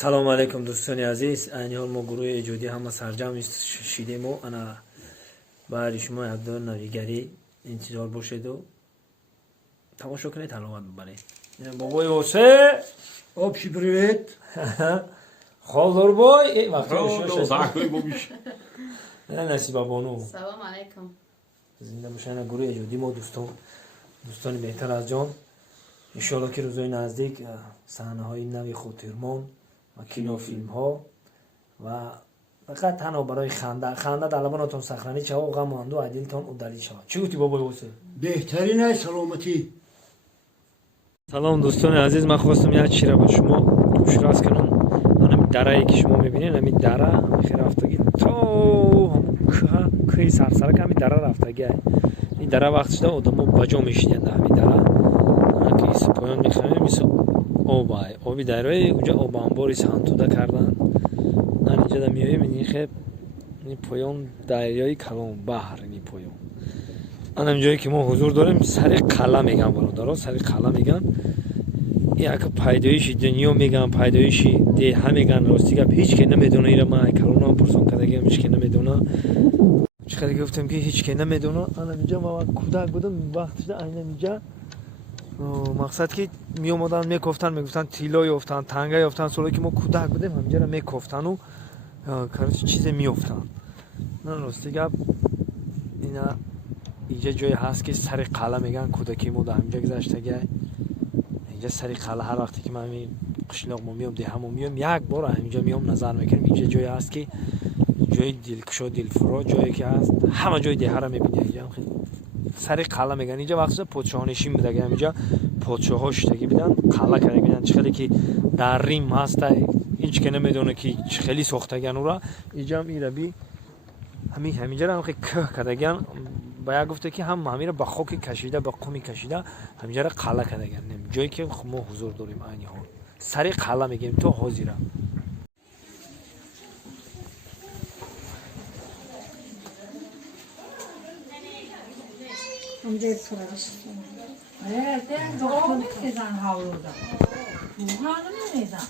салому алайкум дӯстони азиз, айни ҳол мо гурӯҳи эҷодӣ ҳама сарҷам шидему. Ана баъди шумо якдор навигарӣ интизор бошеду тамошо кунед, ҳаловат бибаред. Бобои Восе, Общий привет. Холдорбой, Насибабону. Салом алейкум. Зинда бошед. Гурӯҳи эҷодӣ мо дӯстони беҳтар аз ҷон. Иншоалло ки рӯзои наздик саҳнаҳои нави хотирмон ва кинофилмҳо ва фақат танҳо барои ханда дар лабонатон сахранӣ шавад, ғаму анду адилтон удалӣ шавад. Чӣ гуфтӣ бобои Восе? بهترین های سلامتی. салом дӯстони азиз, ман хостам як чизро ба шумо гӯшрас кунам. Ҳамин дарае ки шумо мебинед, ҳамин дара ҳамин рафтаги то кӯҳи сарсарак ҳамин дара рафтаги. Ин дара вақт шуда одамо ба ҷо мешиданд ҳамин дара. ки поён мехамем мисл обай оби дарои уҷа обанбори сантуда кардан. Ан инҷа да миёем ин хеб ин поён дарёи калон баҳр ин поён. Анам ҷое ки мо ҳузур дорем, сари қала меган бародаро, сари қала меган. Як пайдоиши дунё меган, пайдоиши деҳа меган. Рости гап ҳеҷ ке намедона. Ира ман калонам пурсон кардагиам, ҳеҷ ке намедона. Чӣ қадar гуфтам ки ҳеҷ ке намедона. Анам инҷа ман кӯдак будам, вақт шуда айнам инҷа мақсад ки меомаданд мекофтанд, мегуфтанд тилло ёфтанд, танга ёфтанд. Соле ки мо кӯдак будем ҳаминҷаро мекофтанду короче чизе меёфтанд. Нан рости гап ина инҷа ҷое ҳаст ки сари қала меган. кӯдакии мо дар ҳаминҷа гузаштагиа. инҷа сари қала ҳар вақте ки ман қишлоқ мо меом, деҳа мо меом, як бор ҳаминҷа меом назар мекунем. инҷа ҷое ҳаст ки ҷои дилкушо, дилфуро ҷое ки ҳаст. ҳама ҷои деҳаро мебинем. инҷа сари қала меган. инҷа вақт шуда подшоҳнишин будаги, ҳаминҷа подшоҳҳо шудаги буданд, қала кардаги буданд. Чӣ қадar ки дар Рим ҳаста, ҳеҷ ке намедона ки чӣ хеле сохтагиан ура. инҷам ираби ҳаминҷаро ҳам кӯҳ кардагиан. ба як гуфта ки ҳам ҳамиро ба хоки кашида, ба қуми кашида ҳаминҷаро қала кардагиан. ҷое ки мо ҳузур дорем айни ҳол. Сари қала мегем то ҳозира. Den doğum neden havluda? Bu hanım neden?